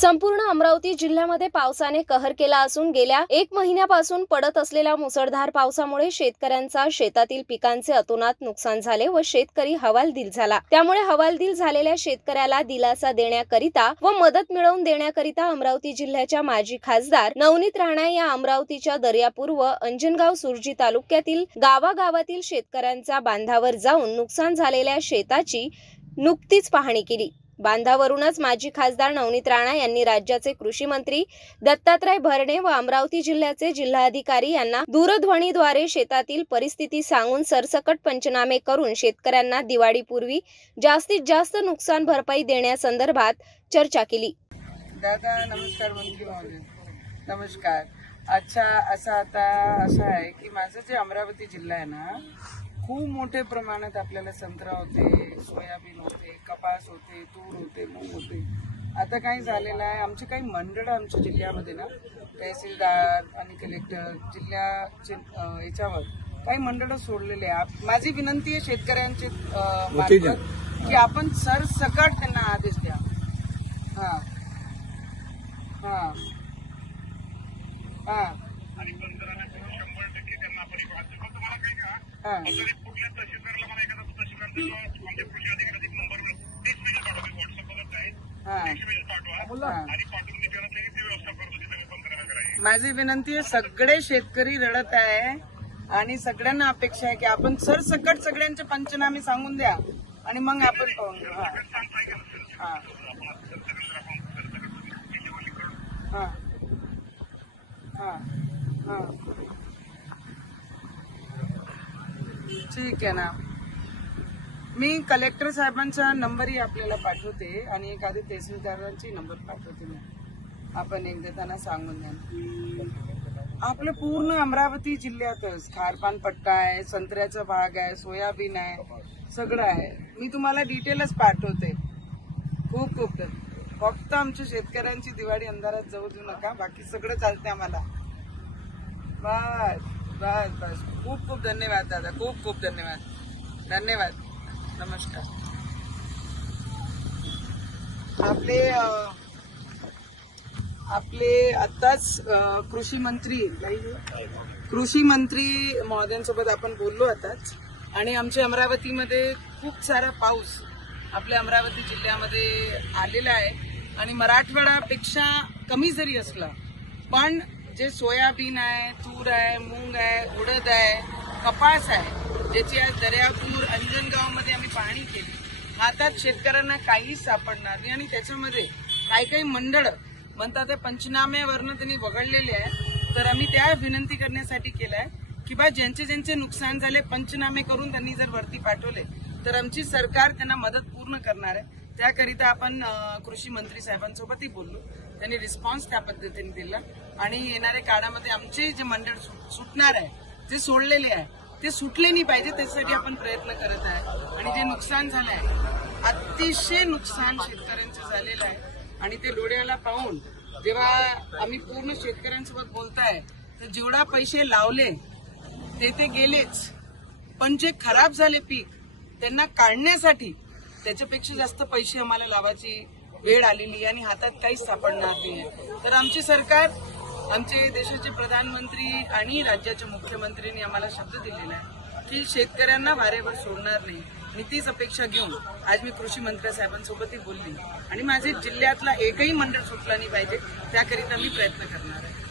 संपूर्ण अमरावती जिल्ह्यामध्ये पावसाने कहर केला असून गेल्या 1 महिन्यापासून पडत असलेल्या मुसळधार पावसामुळे शेतकऱ्यांचा शेतातील पिकांचे अतोनात नुकसान झाले व शेतकरी हवालदिल झाला। त्यामुळे हवालदिल झालेल्या शेतकऱ्याला दिलासा देण्याकरिता व मदत मिळवून देण्याकरिता अमरावती जिल्ह्याच्या माजी खासदार नवनीत राणा या अमरावतीच्या दर्यापूर व अंजनगाव सुर्जी तालुक्यातील गावागावातील शेतकऱ्यांच्या बांधावर जाऊन नुकसान झालेल्या शेताची नुकतीच पाहणी केली। बांधावरूनच माजी खासदार नवनीत राणा यांनी राज्याचे कृषी मंत्री दत्तात्रय भरणे व अमरावती जिल्ह्याचे जिल्हाधिकारी यांना दूरध्वनीद्वारे शेतातील परिस्थिती सांगून सरसकट पंचनामे करून शेतकऱ्यांना दिवाळीपूर्वी जास्तीत जास्त नुकसान भरपाई देण्यासंदर्भात चर्चा केली। दादा नमस्कार, मंत्री महोदय नमस्कार। अच्छा असं आहे की माझं जे अमरावती जिल्हा आहे ना, खूप मोठ्या प्रमाणात आपल्याला संत्रा होते, सोयाबीन होते, कपास होते, तूर होते, मूग होते। आता काय झालेलं आहे, आमचे काही मंडळ आमच्या जिल्ह्यामध्ये ना, तहसीलदार आणि कलेक्टर जिल्ह्याचे याच्यावर काही मंडळ सोडलेले आहे। माझी विनंती आहे शेतकऱ्यांचे की आपण सरसकट त्यांना आदेश द्या। हा हा हा माझी विनंती आहे, सगळे शेतकरी रडत आहे आणि सगळ्यांना अपेक्षा आहे की आपण सरसकट सगळ्यांचे पंचनामे सांगून द्या आणि मग आपण पाहून घेऊ। ठीक आहे ना, मी कलेक्टर साहेबांचा नंबरही आपल्याला पाठवते आणि एखादी तहसीलदारांची नंबर पाठवते मी, आपण एकदा त्यांना सांगून द्या। आपलं पूर्ण अमरावती जिल्ह्यातच खारपान पट्टा आहे, संत्र्याचा भाग आहे, सोयाबीन आहे, सगळं आहे। मी तुम्हाला डिटेलच पाठवते। खूप खूप फक्त आमच्या शेतकऱ्यांची दिवाळी अंधारात जाऊ देऊ नका, बाकी सगळं चालते आम्हाला। बस बस बस, खूप खूप धन्यवाद दादा, खूप खूप धन्यवाद। नमस्कार। आपले आताच कृषी मंत्री महोदयांसोबत आपण बोललो आताच, आणि आमच्या अमरावतीमध्ये खूप सारा पाऊस आपल्या अमरावती जिल्ह्यामध्ये आलेला आहे आणि मराठवाड्यापेक्षा कमी जरी असला पण जे सोयाबीन आहे, तूर आहे, मूग आहे, उडद आहे, कपास आहे, ज्याची आज दर्यापूर अंजनगाव मध्ये आम्ही पाहणी केली, हातात शेतकऱ्यांना काहीच सापडणार नाही। आणि त्याच्यामध्ये काही मंडळ म्हणतात ते पंचनाम्यावरनं त्यांनी वगळलेले आहे, तर आम्ही त्या विनंती करण्यासाठी केलाय की बा ज्यांचे नुकसान झाले पंचनामे करून त्यांनी जर वरती पाठवले तर आमची सरकार त्यांना मदत पूर्ण करणार आहे। त्याकरिता आपण कृषी मंत्री साहेबांसोबतही बोललो, त्यांनी रिस्पॉन्स त्या पद्धतीने दिला आणि येणाऱ्या काळामध्ये आमचे जे मंडळ सुटणार आहे, जे सोडलेले आहे ते सुटले नाही पाहिजे, त्यासाठी आपण प्रयत्न करत आहे। आणि जे नुकसान झालं आहे, अतिशय नुकसान शेतकऱ्यांचं झालेलं आहे आणि ते डोळ्याला पाहून जेव्हा आम्ही पूर्ण शेतकऱ्यांसोबत बोलताय तर जेवढा पैसे लावले ते गेलेच, पण जे खराब झाले पीक त्यांना काढण्यासाठी त्याच्यापेक्षा जास्त पैसे आम्हाला लावायची वेळ आलेली आणि हातात काहीच सापडणार नाही। तर आमची सरकार, आमचे देशाचे प्रधानमंत्री आणि राज्याचे मुख्यमंत्र्यांनी आम्हाला शब्द दिलेला आहे की शेतकऱ्यांना वारेवर सोडणार नाही, आणि तीच अपेक्षा घेऊन आज मी कृषी मंत्री साहेबांसोबतही बोलली आणि माझे जिल्ह्यातला एकही मंडळ सुटला नाही पाहिजे, त्याकरिता मी प्रयत्न करणार आहे।